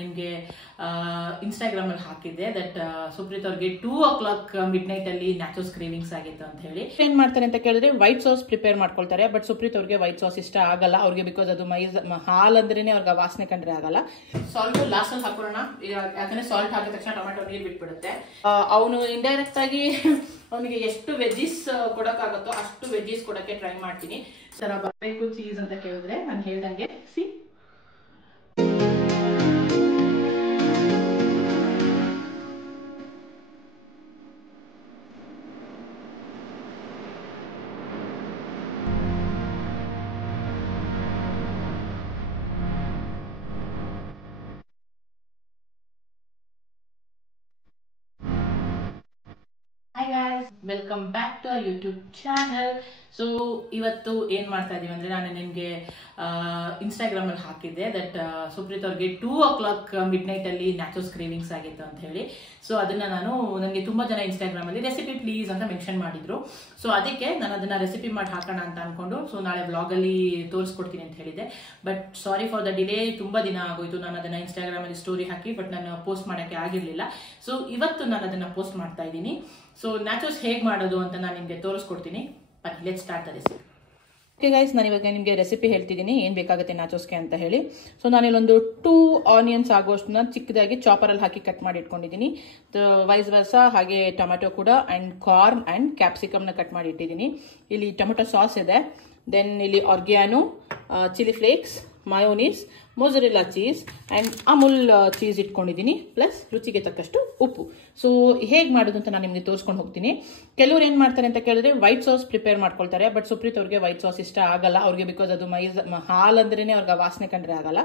ನಿಮಗೆ ಇನ್ಸ್ಟಾಗ್ರಾಮ್ ಅಲ್ಲಿ ಹಾಕಿದ್ದೆ ದಟ್ ಸುಪ್ರೀತ್ ಅವ್ರಿಗೆ 2 o'clock ಮಿಡ್ನೈಟ್ ಅಲ್ಲಿ ನ್ಯಾಚೋಸ್ ಕ್ರೇವಿಂಗ್ಸ್ ಆಗಿತ್ತು ಅಂತ ಹೇಳಿ. ಏನ್ ಮಾಡ್ತಾರೆ ಅಂತ ಕೇಳಿದ್ರೆ ವೈಟ್ ಸಾಸ್ ಪ್ರಿಪೇರ್ ಮಾಡ್ಕೊಳ್ತಾರೆ. ಬಟ್ ಸುಪ್ರೀತ್ ಅವ್ರಿಗೆ ವೈಟ್ ಸಾಸ್ ಇಷ್ಟ ಆಗಲ್ಲ ಅವ್ರಿಗೆ, ಬಿಕಾಸ್ ಅದು ಹಾಲ್ ಅಂದ್ರೇನೆ ಅವ್ರಿಗೆ ವಾಸನೆ ಕಂಡ್ರೆ ಆಗಲ್ಲ. ಸಾಲ್ಟ್ ಲಾಸ್ಟ್ ಅಲ್ಲಿ ಹಾಕೋಣ, ಯಾಕಂದ್ರೆ ಸಾಲ್ಟ್ ಹಾಕಿದ ತಕ್ಷಣ ಟೊಮೆಟೊ ನೀರು ಬಿಟ್ಬಿಡುತ್ತೆ. ಅವನು ಇಂಡೈರೆಕ್ಟ್ ಆಗಿ ಅವನಿಗೆ ಎಷ್ಟು ವೆಜ್ಜೀಸ್ ಕೊಡಕ್ಕಾಗತ್ತೋ ಅಷ್ಟು ವೆಜ್ಜೀಸ್ ಕೊಡಕ್ಕೆ ಟ್ರೈ ಮಾಡ್ತೀನಿ. ತರ ಬರಬೇಕು ಚೀಸ್ ಅಂತ ಕೇಳಿದ್ರೆ ನಾನು ಹೇಳ್ದಂಗೆ C Hi guys, welcome back to our YouTube channel. So ಇವತ್ತು ಏನ್ ಮಾಡ್ತಾ ಇದೀವಿ ಅಂದ್ರೆ ನಾನು ನಿಮ್ಗೆ ಇನ್ಸ್ಟಾಗ್ರಾಮ್ ಅಲ್ಲಿ ಹಾಕಿದ್ದೆ ದಟ್ ಸುಪ್ರೀತ್ ಅವ್ರಿಗೆ 2 o'clock ಮಿಡ್ನೈಟ್ ಅಲ್ಲಿ ನ್ಯಾಚೋಸ್ ಕ್ರೇವಿಂಗ್ಸ್ ಆಗಿತ್ತು ಅಂತ ಹೇಳಿ. ಸೊ ಅದನ್ನ ನನಗೆ ತುಂಬಾ ಜನ ಇನ್ಸ್ಟಾಗ್ರಾಮ್ ಅಲ್ಲಿ ರೆಸಿಪಿ ಪ್ಲೀಸ್ ಅಂತ ಮೆನ್ಷನ್ ಮಾಡಿದ್ರು. ಸೊ ಅದಕ್ಕೆ ನಾನು ಅದನ್ನ ರೆಸಿಪಿ ಮಾಡಿ ಹಾಕೋಣ ಅಂತ ಅನ್ಕೊಂಡು ಸೊ ನಾಳೆ ವ್ಲಾಗ್ ಅಲ್ಲಿ ತೋರಿಸ್ಕೊಡ್ತೀನಿ ಅಂತ ಹೇಳಿದೆ. But sorry for the delay, ತುಂಬಾ ದಿನ ಆಗೋಯ್ತು ನಾನು ಅದನ್ನ ಇನ್ಸ್ಟಾಗ್ರಾಮ್ ಅಲ್ಲಿ ಸ್ಟೋರಿ ಹಾಕಿ, ಬಟ್ ನಾನು ಪೋಸ್ಟ್ ಮಾಡಕ್ಕೆ ಆಗಿರ್ಲಿಲ್ಲ. ಸೊ ಇವತ್ತು ನಾನು ಅದನ್ನ ಪೋಸ್ಟ್ ಮಾಡ್ತಾ ಇದ್ದೀನಿ. ಸೊ ನ್ಯಾಚೋಸ್ ಹೇಗ್ ಮಾಡೋದು ಅಂತ ನಾನು ನಿಮ್ಗೆ ತೋರಿಸ್ಕೊಡ್ತೀನಿ. Let's start the recipe. Okay guys, ನಾನು ಇವಾಗ ನಿಮಗೆ ರೆಸಿಪಿ ಹೇಳ್ತಿದ್ದೀನಿ ಏನು ಬೇಕಾಗುತ್ತೆ ನ್ಯಾಚೋಸ್ಗೆ ಅಂತ ಹೇಳಿ. ಸೊ ನಾನಿಲ್ಲೊಂದು 2 ಆನಿಯನ್ಸ್ ಆಗೋಷ್ಟನ್ನ ಚಿಕ್ಕದಾಗಿ ಚಾಪರಲ್ಲಿ ಹಾಕಿ ಕಟ್ ಮಾಡಿ ಇಟ್ಕೊಂಡಿದ್ದೀನಿ. ವೈಸ್ ವರ್ಸಾ ಹಾಗೆ ಟೊಮೆಟೊ ಕೂಡ ಆ್ಯಂಡ್ ಕಾರ್ನ್ ಆ್ಯಂಡ್ ಕ್ಯಾಪ್ಸಿಕಮ್ನ ಕಟ್ ಮಾಡಿ ಇಟ್ಟಿದ್ದೀನಿ. ಇಲ್ಲಿ ಟೊಮೆಟೊ ಸಾಸ್ ಇದೆ, ದೆನ್ ಇಲ್ಲಿ oregano, chilli flakes, mayonnaise, mozzarella cheese and Amul cheese ಇಟ್ಕೊಂಡಿದ್ದೀನಿ, ಪ್ಲಸ್ ರುಚಿಗೆ ತಕ್ಕಷ್ಟು ಉಪ್ಪು. ಸೊ ಹೇಗೆ ಮಾಡೋದು ಅಂತ ನಾನು ನಿಮಗೆ ತೋರಿಸ್ಕೊಂಡು ಹೋಗ್ತೀನಿ. ಕೆಲವ್ರು ಏನು ಮಾಡ್ತಾರೆ ಅಂತ ಕೇಳಿದ್ರೆ ವೈಟ್ ಸಾಸ್ ಪ್ರಿಪೇರ್ ಮಾಡ್ಕೊಳ್ತಾರೆ. ಬಟ್ ಸುಪ್ರೀತ್ ಅವ್ರಿಗೆ ವೈಟ್ ಸಾಸ್ ಇಷ್ಟ ಆಗಲ್ಲ ಅವ್ರಿಗೆ, ಬಿಕಾಸ್ ಅದು ಹಾಲ್ ಅಂದ್ರೇನೆ ಅವ್ರಿಗೆ ವಾಸನೆ ಕಂಡ್ರೆ ಆಗಲ್ಲ.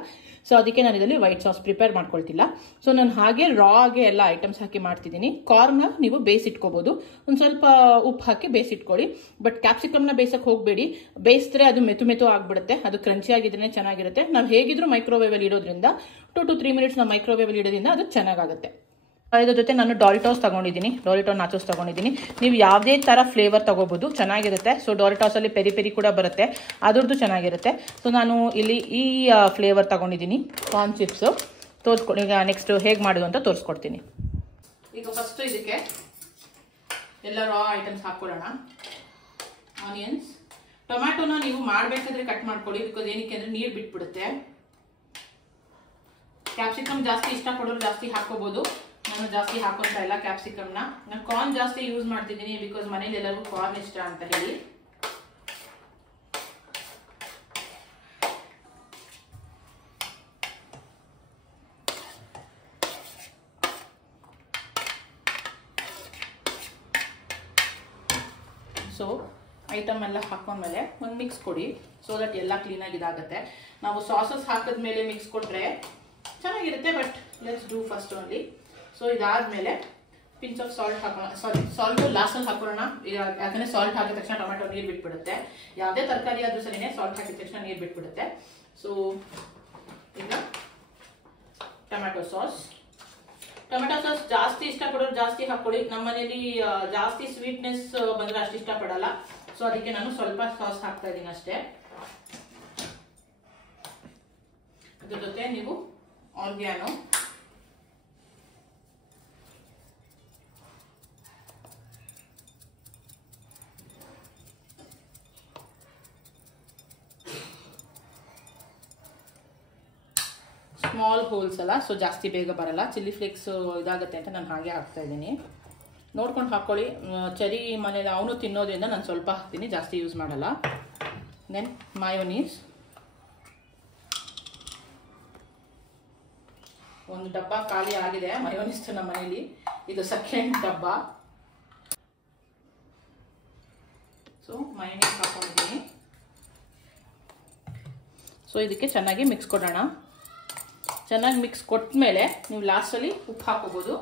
ಸೊ ಅದಕ್ಕೆ ನಾನು ಇದರಲ್ಲಿ ವೈಟ್ ಸಾಸ್ ಪ್ರಿಪೇರ್ ಮಾಡ್ಕೊಳ್ತಿಲ್ಲ. ಸೊ ನಾನು ಹಾಗೆ ರಾ ಆಗಿ ಎಲ್ಲ ಐಟಮ್ಸ್ ಹಾಕಿ ಮಾಡ್ತಿದ್ದೀನಿ. ಕಾರ್ನ ನೀವು ಬೇಯಿಸಿಟ್ಕೋಬಹುದು, ಒಂದು ಸ್ವಲ್ಪ ಉಪ್ಪು ಹಾಕಿ ಬೇಯಿಸಿಟ್ಕೊಳ್ಳಿ. ಬಟ್ ಕ್ಯಾಪ್ಸಿಕಮ್ನ ಬೇಯಿಸಕ್ಕೆ ಹೋಗಬೇಡಿ, ಬೇಯಿಸಿದ್ರೆ ಅದು ಮೆತು ಆಗ್ಬಿಡುತ್ತೆ. ಅದು ಕ್ರಂಚಿ ಆಗಿದ್ರೆ ಚೆನ್ನಾಗಿರುತ್ತೆ. ನಾವು ಹೇಗಿದ್ರು ಮೈಕ್ರೋವೇವ್ ಅಲ್ಲಿ ಇಡೋದ್ರಿಂದ 2 to 3 minutes ನಾವು ಮೈಕ್ರೋವೇವ್ ಅಲ್ಲಿ ಇಡೋದ್ರಿಂದ ಅದು ಚೆನ್ನಾಗುತ್ತೆ. ಇದ್ರ ಜೊತೆ ನಾನು ಡಾರಿಟಾಸ್ ತಗೊಂಡಿದ್ದೀನಿ, ಡಾರಿಟೋ ನಾಚೋಸ್ ತಗೊಂಡಿದ್ದೀನಿ. ನೀವು ಯಾವುದೇ ತರ ಫ್ಲೇವರ್ ತಗೋಬಹುದು, ಚೆನ್ನಾಗಿರುತ್ತೆ. ಸೊ ಡಾರಿಟಾಸ್ ಅಲ್ಲಿ ಪೆರಿ ಪೆರಿ ಕೂಡ ಬರುತ್ತೆ, ಅದ್ರದ್ದು ಚೆನ್ನಾಗಿರುತ್ತೆ. ಸೊ ನಾನು ಇಲ್ಲಿ ಈ ಫ್ಲೇವರ್ ತಗೊಂಡಿದ್ದೀನಿ, ಕಾರ್ನ್ ಚಿಪ್ಸ್. ತೋರಿಸ್ಕೊಡಿ ಈಗ ನೆಕ್ಸ್ಟ್ ಹೇಗೆ ಮಾಡೋದು ಅಂತ ತೋರಿಸ್ಕೊಡ್ತೀನಿ. ಈಗ ಫಸ್ಟ್ ಇದಕ್ಕೆ ಎಲ್ಲ ರಾ ಐಟಮ್ಸ್ ಹಾಕೊಳ್ಳೋಣ. ಆನಿಯನ್ಸ್, ಟೊಮ್ಯಾಟೋನ ನೀವು ಮಾಡಬೇಕಾದ್ರೆ ಕಟ್ ಮಾಡ್ಕೊಳ್ಳಿ, ಬಿಕಾಸ್ ಏನಕ್ಕೆ ಅಂದ್ರೆ ನೀರು ಬಿಟ್ಬಿಡುತ್ತೆ. ಕ್ಯಾಪ್ಸಿಕಮ್ ಜಾಸ್ತಿ ಇಷ್ಟಪಡೋರು ಜಾಸ್ತಿ ಹಾಕೋಬಹುದು, ನಾನು ಜಾಸ್ತಿ ಹಾಕೋತಾ ಇಲ್ಲ ಕ್ಯಾಪ್ಸಿಕಮ್ನ. ನಾನು ಕಾರ್ನ್ ಜಾಸ್ತಿ ಯೂಸ್ ಮಾಡ್ತಿದ್ದೀನಿ, ಬಿಕಾಸ್ ಮನೇಲಿ ಎಲ್ಲರಿಗೂ ಕಾರ್ನ್ ಇಷ್ಟ ಅಂತ ಹೇಳಿ. ಸೊ ಐಟಮ್ ಎಲ್ಲ ಹಾಕೊಂಡ್ಮೇಲೆ ಒಂದು ಮಿಕ್ಸ್ ಕೊಡಿ, ಸೊ ದಟ್ ಎಲ್ಲ ಕ್ಲೀನಾಗಿ ಇದಾಗುತ್ತೆ. ನಾವು ಸಾಸಸ್ ಹಾಕಿದ್ಮೇಲೆ ಮಿಕ್ಸ್ ಕೊಟ್ರೆ ಚೆನ್ನಾಗಿರುತ್ತೆ, but let's do first only. So ಇದಾದ್ಮೇಲೆ ಪಿಂಚ್ ಆಫ್ ಸಾಲ್ಟ್ ಹಾಕೋಣ. ಸಾಲ್ಟ್ ಲಾಸ್ಟ್ ಅಲ್ಲಿ ಹಾಕೋಣ, ಯಾಕಂದ್ರೆ ಸಾಲ್ಟ್ ಹಾಕಿದ ತಕ್ಷಣ ಟೊಮೆಟೊ ನೀರು ಬಿಟ್ಬಿಡುತ್ತೆ. ಯಾವುದೇ ತರಕಾರಿ ಆದ್ರೂ ಸರಿನೇ ಸಾಲ್ಟ್ ಹಾಕಿದ ತಕ್ಷಣ ನೀರು ಬಿಟ್ಬಿಡುತ್ತೆ. ಸೊ ಈಗ ಟೊಮೆಟೊ ಸಾಸ್ ಜಾಸ್ತಿ ಇಷ್ಟಪಡೋರು ಜಾಸ್ತಿ ಹಾಕೊಳ್ಳಿ. ನಮ್ಮ ಮನೇಲಿ ಜಾಸ್ತಿ ಸ್ವೀಟ್ನೆಸ್ ಬಂದ್ರೆ ಅಷ್ಟು ಇಷ್ಟಪಡಲ್ಲ. ಸೊ ಅದಕ್ಕೆ ನಾನು ಸ್ವಲ್ಪ ಸಾಸ್ ಹಾಕ್ತಾ ಇದ್ದೀನಿ ಅಷ್ಟೇ. ಅದ್ರ ಜೊತೆ ನೀವು ಆರ್ಗ್ಯಾನೋ, ಸ್ಮಾಲ್ ಹೋಲ್ಸ್ ಅಲ್ಲ, ಸೊ ಜಾಸ್ತಿ ಬೇಗ ಬರಲ್ಲ. ಚಿಲ್ಲಿ ಫ್ಲೇಕ್ಸ್ ಇದಾಗುತ್ತೆ ಅಂತ ನಾನು ಹಾಗೆ ಹಾಕ್ತಾ ಇದ್ದೀನಿ. ನೋಡ್ಕೊಂಡು ಹಾಕ್ಕೊಳ್ಳಿ. ಚೆರಿ ಮನೇಲಿ ಅವನು ತಿನ್ನೋದ್ರಿಂದ ನಾನು ಸ್ವಲ್ಪ ಹಾಕ್ತೀನಿ, ಜಾಸ್ತಿ ಯೂಸ್ ಮಾಡಲ್ಲ. ದೆನ್ ಮಯೋನೀಸ್, ಒಂದು ಡಬ್ಬ ಖಾಲಿ ಆಗಿದೆ ಮಯೋನೀಸ್ ನಮ್ಮ ಮನೇಲಿ, ಇದು ಸೆಕೆಂಡ್ ಡಬ್ಬ. ಸೊ ಮಯೋನೀಸ್ ಹಾಕೊಂಡಿದ್ದೀನಿ. ಸೊ ಇದಕ್ಕೆ ಚೆನ್ನಾಗಿ ಮಿಕ್ಸ್ ಕೊಡೋಣ. ಚೆನ್ನಾಗಿ ಮಿಕ್ಸ್ ಕೊಟ್ಮೇಲೆ ನೀವು ಲಾಸ್ಟಲ್ಲಿ ಉಪ್ಪು ಹಾಕೋಬಹುದು.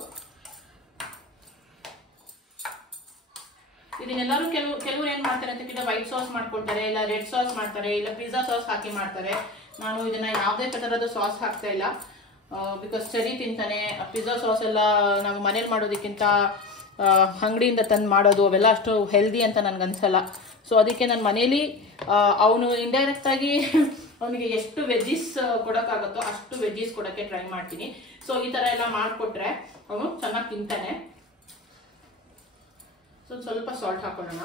ಇದನ್ನೆಲ್ಲರೂ ಕೆಲವರು ಏನ್ ಮಾಡ್ತಾರೆ ಅಂತ ಕೇಳಿದ್ರೆ ವೈಟ್ ಸಾಸ್ ಮಾಡ್ಕೊಳ್ತಾರೆ, ಇಲ್ಲ ರೆಡ್ ಸಾಸ್ ಮಾಡ್ತಾರೆ, ಇಲ್ಲ ಪಿಜ್ಜಾ ಸಾಸ್ ಹಾಕಿ ಮಾಡ್ತಾರೆ. ನಾನು ಇದನ್ನ ಯಾವುದೇ ತರಹದ ಸಾಸ್ ಹಾಕ್ತಾ ಇಲ್ಲ, ಬಿಕಾಸ್ ಚೆರಿ ತಿಂತಾನೆ. ಪಿಜ್ಜಾ ಸಾಸ್ ಎಲ್ಲ ನಾವು ಮನೇಲಿ ಮಾಡೋದಕ್ಕಿಂತ ಅಂಗಡಿಯಿಂದ ತಂದು ಮಾಡೋದು ಅವೆಲ್ಲ ಅಷ್ಟು ಹೆಲ್ದಿ ಅಂತ ನನ್ಗೆ ಅನ್ಸಲ್ಲ. ಸೊ ಅದಕ್ಕೆ ನಾನು ಮನೇಲಿ ಅವನು ಇಂಡೈರೆಕ್ಟ್ ಆಗಿ ಅವನಿಗೆ ಎಷ್ಟು ವೆಜ್ಜೀಸ್ ಕೊಡೋಕ್ಕಾಗುತ್ತೋ ಅಷ್ಟು ವೆಜ್ಜೀಸ್ ಕೊಡೋಕ್ಕೆ ಟ್ರೈ ಮಾಡ್ತೀನಿ. ಸೊ ಈ ಥರ ಎಲ್ಲ ಮಾಡಿಕೊಟ್ರೆ ಅವನು ಚೆನ್ನಾಗಿ ತಿಂತಾನೆ. ಸೊ ಸ್ವಲ್ಪ ಸಾಲ್ಟ್ ಹಾಕೊಳ್ಳೋಣ.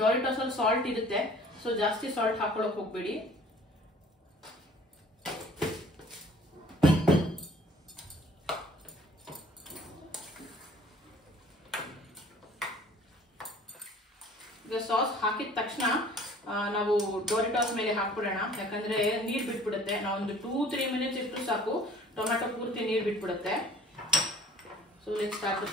ಡಾರಿಟೋಸ್ ಅಲ್ಲಿ ಸಾಲ್ಟ್ ಇರುತ್ತೆ, ಸೊ ಜಾಸ್ತಿ ಸಾಲ್ಟ್ ಹಾಕೊಳ್ಳೋಕೆ ಹೋಗ್ಬೇಡಿ. ಈಗ ಸಾಸ್ ಹಾಕಿದ ತಕ್ಷಣ ನಾವು ಡೋರಿಟಾಸ್ ಮೇಲೆ ಹಾಕ್ಬಿಡೋಣ, ಯಾಕಂದ್ರೆ ನೀರು ಬಿಟ್ಬಿಡುತ್ತೆ. ನಾವೊಂದು 2-3 ಮಿನಿಟ್ಸ್ ಇಟ್ಟು ಸಾಕು, ಟೊಮ್ಯಾಟೊ ಪೂರ್ತಿ ನೀರು ಬಿಟ್ಬಿಡುತ್ತೆ. So let's start.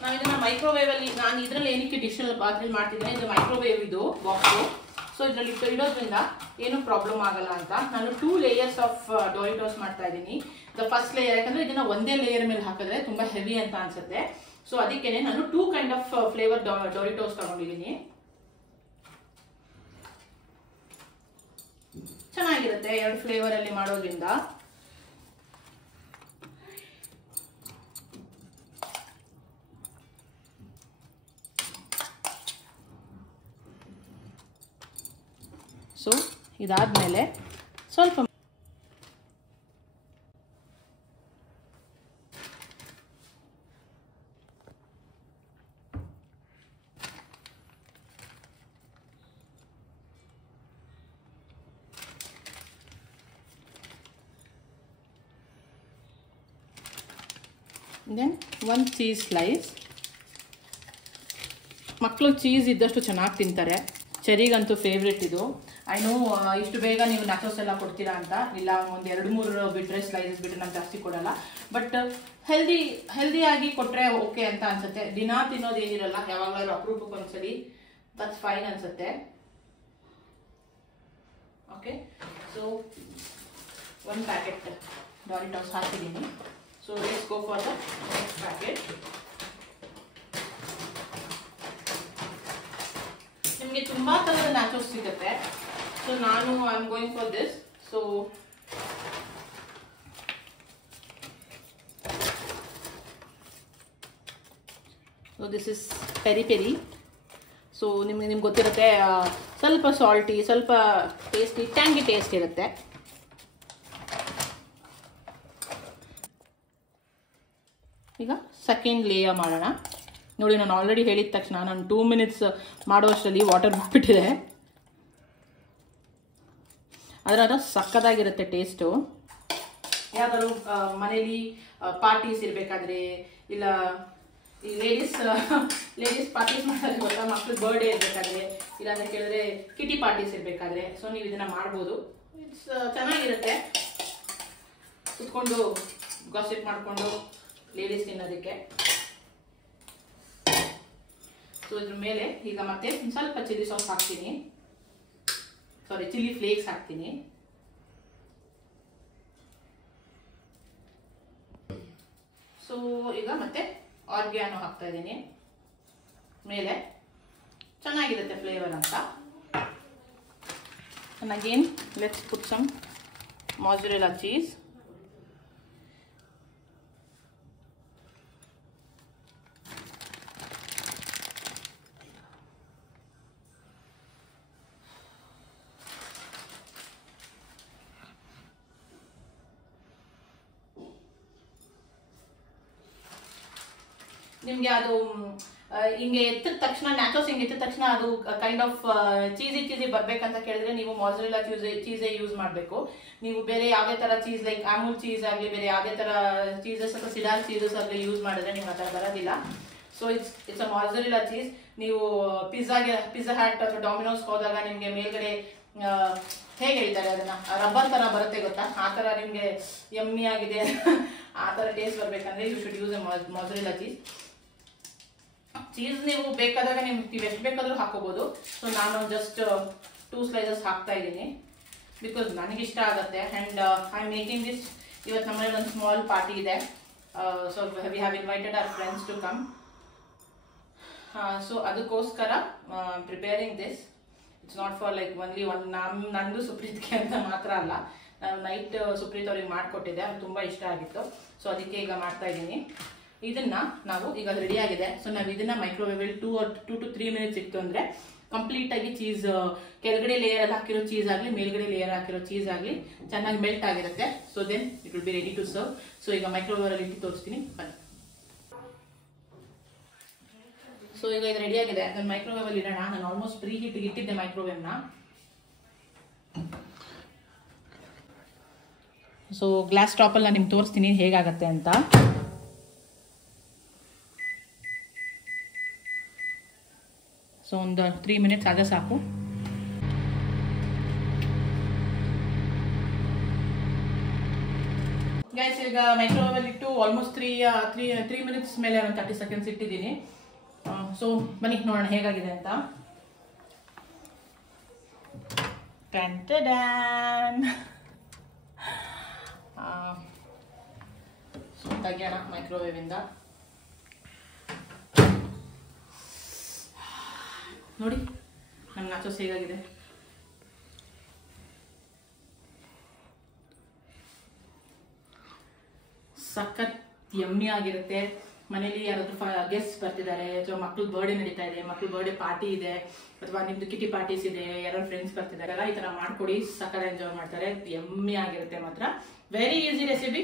ನಾವು ಇದನ್ನ ಮೈಕ್ರೋವೇವ್ ಅಲ್ಲಿ, ನಾನು ಇದರಲ್ಲಿ ಏನಕ್ಕೆ ಡಿಶ್ ಪಾತ್ರೆಯಲ್ಲಿ ಮಾಡ್ತಿದ್ದೀನಿ, ಇದು ಮೈಕ್ರೋವೇವ್ ಇದು ಬಾಕ್ಸು. ಸೊ ಇದರಲ್ಲಿ ಇಡೋದ್ರಿಂದ ಏನು ಪ್ರಾಬ್ಲಮ್ ಆಗಲ್ಲ ಅಂತ ನಾನು 2 ಲೇಯರ್ಸ್ ಆಫ್ ಡೋರಿಟೋಸ್ ಮಾಡ್ತಾ ಇದ್ದೀನಿ. ದ ಫಸ್ಟ್ ಲೇಯರ್, ಯಾಕಂದ್ರೆ ಇದನ್ನ ಒಂದೇ ಲೇಯರ್ ಮೇಲೆ ಹಾಕಿದ್ರೆ ತುಂಬಾ ಹೆವಿ ಅಂತ ಅನ್ಸುತ್ತೆ. ಸೊ ಅದಕ್ಕೇನೆ ನಾನು 2 ಕೈಂಡ್ ಆಫ್ ಫ್ಲೇವರ್ ಡೋರಿಟೋಸ್ ತಗೊಂಡಿದ್ದೀನಿ. ಚೆನ್ನಾಗಿರುತ್ತೆ 2 ಫ್ಲೇವರ್ ಅಲ್ಲಿ ಮಾಡೋದ್ರಿಂದ. ಸೊ ಇದಾದ್ಮೇಲೆ ಸ್ವಲ್ಪ ದೆನ್ 1 ಚೀಸ್ ಸ್ಲೈಸ್. ಮಕ್ಕಳು ಚೀಸ್ ಇದ್ದಷ್ಟು ಚೆನ್ನಾಗಿ ತಿಂತಾರೆ. ಚೆರಿಗಂತೂ ಫೇವ್ರೆಟ್ ಇದು. ಐ ನೋ ಇಷ್ಟು ಬೇಗ ನೀವು ನ್ಯಾಚೋಸ್ ಕೊಡ್ತೀರಾ ಅಂತ. ಇಲ್ಲ, ಒಂದು 2-3 ಬಿಟ್ರೆ ಸ್ಲೈಸಸ್ ಬಿಟ್ಟರೆ ನಾನು ಜಾಸ್ತಿ ಕೊಡಲ್ಲ. ಬಟ್ ಹೆಲ್ದಿಯಾಗಿ ಕೊಟ್ಟರೆ ಓಕೆ ಅಂತ ಅನ್ಸುತ್ತೆ. ದಿನ ತಿನ್ನೋದು ಏನಿರಲ್ಲ, ಯಾವಾಗಲಾದ್ರೂ ಅಪರೂಪಕ್ಕೆ ಒಂದ್ಸಲಿ ದಟ್ಸ್ ಫೈನ್ ಅನ್ಸುತ್ತೆ. ಓಕೆ, ಸೊ 1 ಪ್ಯಾಕೆಟ್ ಡಾರಿಟೋಸ್ ಹಾಕಿದ್ದೀನಿ. So let's go for the next packet. ನಿಮಗೆ ತುಂಬಾ ತರದ ನ್ಯಾಚೋಸ್ ಸಿಗುತ್ತೆ. ಸೊ ನಾನು I am going for this. So this is peri peri. So ನಿಮ್ಗೆ ಗೊತ್ತಿರುತ್ತೆ, ಸ್ವಲ್ಪ ಸಾಲ್ಟಿ, ಸ್ವಲ್ಪ ಟೇಸ್ಟಿ, ಟ್ಯಾಂಗಿ ಟೇಸ್ಟ್ ಇರುತ್ತೆ. ಈಗ ಸೆಕೆಂಡ್ ಲೇಯರ್ ಮಾಡೋಣ. ನೋಡಿ, ನಾನು ಆಲ್ರೆಡಿ ಹೇಳಿದ ತಕ್ಷಣ ನಾನು 2 ಮಿನಿಟ್ಸ್ ಮಾಡುವಷ್ಟರಲ್ಲಿ ವಾಟರ್ ಬಿಟ್ಬಿಟ್ಟಿದೆ. ಅದರ ಸಕ್ಕದಾಗಿರುತ್ತೆ ಟೇಸ್ಟು. ಯಾವ್ದಾದ್ರು ಮನೇಲಿ ಪಾರ್ಟೀಸ್ ಇರಬೇಕಾದ್ರೆ, ಇಲ್ಲ ಈ ಲೇಡೀಸ್ ಪಾರ್ಟೀಸ್ ಮಾಡೋದು ಗೊತ್ತಾ, ಮಕ್ಳು ಬರ್ಡೇ ಇರಬೇಕಾದ್ರೆ, ಇಲ್ಲ ಅಂತ ಕೇಳಿದ್ರೆ ಕಿಟಿ ಪಾರ್ಟೀಸ್ ಇರಬೇಕಾದ್ರೆ, ಸೊ ನೀವು ಇದನ್ನ ಮಾಡ್ಬೋದು. ಇಟ್ಸ್ ಚೆನ್ನಾಗಿರುತ್ತೆ ಕುತ್ಕೊಂಡು ಗಾಸಿಪ್ ಮಾಡಿಕೊಂಡು ಲೇಡೀಸ್ ತಿನ್ನೋದಕ್ಕೆ. ಸೊ ಇದ್ರ ಮೇಲೆ ಈಗ ಮತ್ತೆ ಸ್ವಲ್ಪ ಚಿಲ್ಲಿ ಸಾಸ್ ಹಾಕ್ತೀನಿ, ಚಿಲ್ಲಿ ಫ್ಲೇಕ್ಸ್ ಹಾಕ್ತೀನಿ. ಸೊ ಈಗ ಮತ್ತೆ ಆರ್ಗ್ಯಾನೋ ಹಾಕ್ತಾ ಇದ್ದೀನಿ ಮೇಲೆ, ಚೆನ್ನಾಗಿರುತ್ತೆ ಫ್ಲೇವರ್ ಅಂತ. And again let's put some mozzarella cheese. ನಿಮಗೆ ಅದು ಹಿಂಗೆ ಎತ್ತಿದ ತಕ್ಷಣ, ನ್ಯಾಚೋಸ್ ಹಿಂಗೆ ಎತ್ತಿದ ತಕ್ಷಣ ಅದು ಕೈಂಡ್ ಆಫ್ ಚೀಸಿ ಬರ್ಬೇಕಂತ ಕೇಳಿದ್ರೆ ನೀವು ಮೊಜರೆಲ್ಲಾ ಚೀಸೇ ಯೂಸ್ ಮಾಡಬೇಕು. ನೀವು ಬೇರೆ ಯಾವುದೇ ತರ ಚೀಸ್ ಲೈಕ್ ಅಮೂಲ್ ಚೀಸ್ ಆಗಲಿ, ಬೇರೆ ಯಾವುದೇ ತರ ಚೀಸಸ್ ಅಥವಾ ಸಿಡಾರ್ ಚೀಸಸ್ ಆಗಲಿ ಯೂಸ್ ಮಾಡಿದ್ರೆ ನಿಮ್ಗೆ ಆ ಥರ ಬರೋದಿಲ್ಲ. So it's a mozzarella cheese. ನೀವು ಪಿಜ್ಜಾ ಹ್ಯಾಟ್ ಅಥವಾ ಡಾಮಿನೋಸ್ ಹೋದಾಗ ನಿಮಗೆ ಮೇಲ್ಗಡೆ ಹೇಗೆ ಹೇಳ್ತಾರೆ ಅದನ್ನ, ರಬ್ಬರ್ ತರ ಬರುತ್ತೆ ಗೊತ್ತಾ, ಆ ತರ ನಿಮ್ಗೆ ಯಮ್ಮಿ ಆಗಿದೆ ಆ ತರ ಟೇಸ್ಟ್ ಬರ್ಬೇಕಂದ್ರೆ you should use a mozzarella cheese. Cheese ನೀವು ಬೇಕಾದಾಗ ನೀವು ಎಷ್ಟು ಬೇಕಾದ್ರೂ ಹಾಕೋಬಹುದು. ಸೊ ನಾನು ಜಸ್ಟ್ 2 ಸ್ಲೈಸಸ್ ಹಾಕ್ತಾ ಇದ್ದೀನಿ ಬಿಕಾಸ್ ನನಗೆ ಇಷ್ಟ ಆಗುತ್ತೆ. And I am making this. ಇವತ್ತು ನಮ್ಮಲ್ಲಿ ಒಂದು ಸ್ಮಾಲ್ ಪಾರ್ಟಿ ಇದೆ. So we have invited our friends to come. So ಅದಕ್ಕೋಸ್ಕರ preparing this. It's not for like only ನಂದು ಸುಪ್ರೀತ್ಗೆ ಅಂತ ಮಾತ್ರ ಅಲ್ಲ. ನಾನು ನೈಟ್ ಸುಪ್ರೀತ್ ಅವ್ರಿಗೆ ಮಾಡಿಕೊಟ್ಟಿದ್ದೆ, ಅವ್ರಿಗೆ ತುಂಬ ಇಷ್ಟ ಆಗಿತ್ತು. ಸೊ ಅದಕ್ಕೆ ಈಗ ಮಾಡ್ತಾ ಇದ್ದೀನಿ. ಇದನ್ನ ನಾವು ಈಗ ರೆಡಿ ಆಗಿದೆ. ಸೊ ನಾವು ಇದನ್ನ ಮೈಕ್ರೋವೇವ್ 2 to 3 ಮಿನಿಟ್ಸ್ ಇಟ್ಟು ಅಂದ್ರೆ ಕಂಪ್ಲೀಟ್ ಆಗಿ ಚೀಸ್ ಕೆಳಗಡೆ ಲೇಯರ್ ಅಲ್ಲಿ ಹಾಕಿರೋ ಚೀಸ್ ಆಗಲಿ ಮೇಲ್ಗಡೆ ಲೇಯರ್ ಹಾಕಿರೋ ಚೀಸ್ ಆಗಲಿ ಚೆನ್ನಾಗಿ ಮೆಲ್ಟ್ ಆಗಿರುತ್ತೆ. So then it will be ready to serve. So ಈಗ ಮೈಕ್ರೋವೇವ್ ಅಲ್ಲಿ ಇಟ್ಟು ತೋರಿಸ್ತೀನಿ ಬನ್ನಿ. ಸೊ ಈಗ ಇದು ರೆಡಿ ಆಗಿದೆ. ನಾನು ಮೈಕ್ರೋವೇವ್ ಅಲ್ಲಿ ಇಡೋಣ. ನಾನು ಆಲ್ಮೋಸ್ಟ್ ಪ್ರೀ ಹೀಟ್ ಇಟ್ಟಿದ್ದೆ ಮೈಕ್ರೋವೇವ್ನ. ಸೊ ಗ್ಲಾಸ್ ಟಾಪಲ್ಲಿ ನಾನು ನಿಮ್ಗೆ ತೋರಿಸ್ತೀನಿ ಹೇಗಾಗತ್ತೆ ಅಂತ. ಸೊ ಒಂದು 3 ಮಿನಿಟ್ಸ್ ಆಗ ಸಾಕು. ಗೈಸ್ ಈಗ ಮೈಕ್ರೋವೇವ್ ಇಟ್ಟು ಆಲ್ಮೋಸ್ಟ್ 3 ಮಿನಿಟ್ಸ್ ಮೇಲೆ ಒಂದು 30 ಸೆಕೆಂಡ್ಸ್ ಇಟ್ಟಿದ್ದೀನಿ. ಸೊ ಬನ್ನಿ ನೋಡೋಣ ಹೇಗಾಗಿದೆ ಅಂತ. ಸೊ ತೆಗಿಯೋಣ ಮೈಕ್ರೋವೇವ್ ಇಂದ. ನೋಡಿ ನಮ್ಮ ನಾಚೋಸ್ ಹೇಗಾಗಿದೆ. ಸಖತ್ ಯಮ್ಮಿ ಆಗಿರುತ್ತೆ. ಮನೇಲಿ ಯಾರಾದ್ರೂ ಗೆಸ್ಟ್ ಬರ್ತಿದ್ದಾರೆ ಅಥವಾ ಮಕ್ಳು ಬರ್ಡೇ ನಡೀತಾ ಇದೆ, ಮಕ್ಳು ಬರ್ಡೇ ಪಾರ್ಟಿ ಇದೆ ಅಥವಾ ನಿಮ್ದು ಕಿಟಿ ಪಾರ್ಟೀಸ್ ಇದೆ, ಯಾರು ಫ್ರೆಂಡ್ಸ್ ಬರ್ತಿದಾರಲ್ಲ ಈ ತರ ಮಾಡ್ಕೊಡಿ, ಸಖತ್ ಎಂಜಾಯ್ ಮಾಡ್ತಾರೆ. ಯಮ್ಮಿ ಆಗಿರುತ್ತೆ ಮಾತ್ರ. Very easy recipe.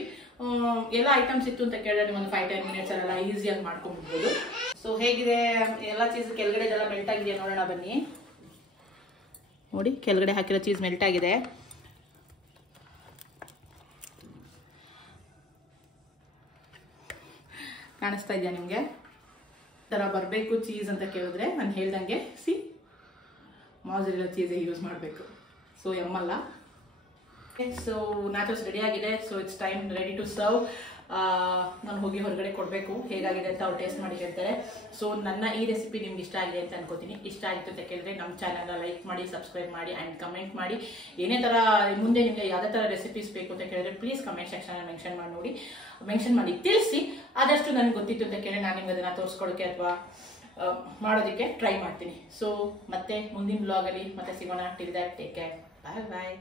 ಎಲ್ಲ ಐಟಮ್ಸ್ ಇತ್ತು ಅಂತ ಕೇಳಿದ್ರೆ ಒಂದು 5-10 ಮಿನಿಟ್ಸ್ ಅಲ್ಲ ಈಸಿಯಾಗಿ ಮಾಡ್ಕೊಂಡ್ಬಿಡ್ಬೋದು. ಸೊ ಹೇಗಿದೆ ಎಲ್ಲ ಚೀಸ್ ಕೆಳಗಡೆ ಎಲ್ಲ ಮೆಲ್ಟ್ ಆಗಿದೆಯಾ ನೋಡೋಣ ಬನ್ನಿ. ನೋಡಿ ಕೆಳಗಡೆ ಹಾಕಿರೋ ಚೀಸ್ ಮೆಲ್ಟ್ ಆಗಿದೆ. ಕಾಣಿಸ್ತಾ ಇದೆಯಾ ನಿಮಗೆ? ಥರ ಬರಬೇಕು ಚೀಸ್ ಅಂತ ಕೇಳಿದ್ರೆ ನಾನು ಹೇಳ್ದಂಗೆ ಮಾಜರೆಲ್ಲಾ ಚೀಸೇ ಯೂಸ್ ಮಾಡಬೇಕು. ಸೊ ಎಮ್ಮಲ್ಲ. ಸೊ ನಾಚೋಸ್ ರೆಡಿ ಆಗಿದೆ. So it's time ready to serve. ನಾನು ಹೋಗಿ ಹೊರಗಡೆ ಕೊಡಬೇಕು ಹೇಗಾಗಿದೆ ಅಂತ ಅವ್ರು ಟೇಸ್ಟ್ ಮಾಡಿ ಹೇಳ್ತಾರೆ. ಸೊ ನನ್ನ ಈ ರೆಸಿಪಿ ನಿಮ್ಗೆ ಇಷ್ಟ ಆಗಿದೆ ಅಂತ ಅನ್ಕೋತೀನಿ. ಇಷ್ಟ ಆಯಿತು ಅಂತ ಕೇಳಿದ್ರೆ ನಮ್ಮ ಚಾನಲ್ನ ಲೈಕ್ ಮಾಡಿ, ಸಬ್ಸ್ಕ್ರೈಬ್ ಮಾಡಿ ಆ್ಯಂಡ್ ಕಮೆಂಟ್ ಮಾಡಿ. ಏನೇ ಥರ ಮುಂದೆ ನಿಮಗೆ ಯಾವುದೇ ಥರ ರೆಸಿಪೀಸ್ ಬೇಕು ಅಂತ ಕೇಳಿದ್ರೆ ಪ್ಲೀಸ್ ಕಮೆಂಟ್ ಸೆಕ್ಷನಲ್ಲಿ ಮೆನ್ಷನ್ ಮಾಡಿ ತಿಳಿಸಿ. ಆದಷ್ಟು ನನಗೆ ಗೊತ್ತಿತ್ತು ಅಂತ ಕೇಳಿ ನಾನು ನಿಮ್ಗೆ ಅದನ್ನು ತೋರಿಸ್ಕೊಡೋಕ್ಕೆ ಅಥವಾ ಮಾಡೋದಕ್ಕೆ ಟ್ರೈ ಮಾಡ್ತೀನಿ. ಸೊ ಮತ್ತೆ ಮುಂದಿನ ಬ್ಲಾಗಲ್ಲಿ ಮತ್ತೆ ಸಿಗೋಣ. Till that take care. Bye bye.